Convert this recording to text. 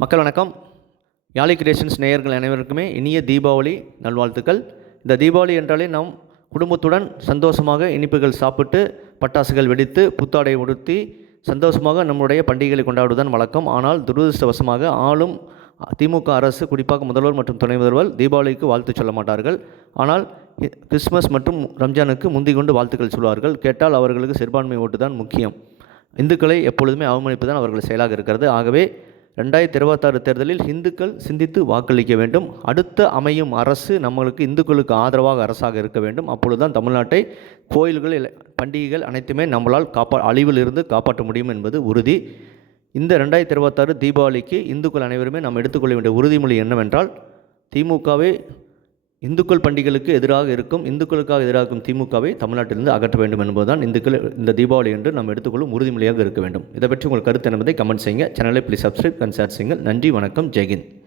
மக்கள் வணக்கம். யாழி கிரியேஷன்ஸ் நேயர்கள் அனைவருக்குமே இனிய தீபாவளி நல்வாழ்த்துக்கள். இந்த தீபாவளி என்றாலே நாம் குடும்பத்துடன் சந்தோஷமாக இனிப்புகள் சாப்பிட்டு பட்டாசுகள் வெடித்து புத்தாடை உடுத்தி சந்தோஷமாக நம்முடைய பண்டிகைகளை கொண்டாடுவதுதான் வழக்கம். ஆனால் துரதிருஷ்டவசமாக ஆளும் திமுக அரசு குறிப்பாக முதல்வர் மற்றும் துணை முதல்வர் தீபாவளிக்கு வாழ்த்து சொல்ல மாட்டார்கள். ஆனால் கிறிஸ்மஸ் மற்றும் ரம்ஜானுக்கு முந்திக் கொண்டு வாழ்த்துக்கள் சொல்வார்கள். கேட்டால் அவர்களுக்கு சிறுபான்மை ஓட்டு தான் முக்கியம். இந்துக்களை எப்பொழுதுமே அவமதிப்பு தான் அவர்கள் செயலாக இருக்கிறது. ஆகவே ரெண்டாயிரத்தி இருபத்தாறு தேர்தலில் இந்துக்கள் சிந்தித்து வாக்களிக்க வேண்டும். அடுத்த அமையும் அரசு நம்மளுக்கு இந்துக்களுக்கு ஆதரவாக அரசாக இருக்க வேண்டும். அப்பொழுதுதான் தமிழ்நாட்டை கோயில்கள் பண்டிகைகள் அனைத்துமே நம்மளால் காப்பா அழிவிலிருந்து காப்பாற்ற முடியும் என்பது உறுதி. இந்த ரெண்டாயிரத்தி இருபத்தாறு தீபாவளிக்கு இந்துக்கள் அனைவருமே நாம் எடுத்துக்கொள்ள வேண்டிய உறுதிமொழி என்னவென்றால் திமுகவை இந்துக்கள் பண்டிகைகளுக்கு எதிராக இருக்கும் இந்துக்களுக்காக எதிராக இருக்கும் திமுகவை தமிழ்நாட்டிலிருந்து அகற்ற வேண்டும் என்பதுதான் இந்துக்கள் இந்த தீபாவளி என்று நாம் எடுத்துக்கொள்ளும் உறுதிமொழியாக இருக்க வேண்டும். இதை பற்றி உங்கள் கருத்து என்பதை கமெண்ட் செய்யுங்க. சேனலை ப்ளீஸ் சப்ஸ்கிரைப் அண்ட் ஷேர் செய்யுங்கள். நன்றி வணக்கம் ஜெய்ஹிந்த்.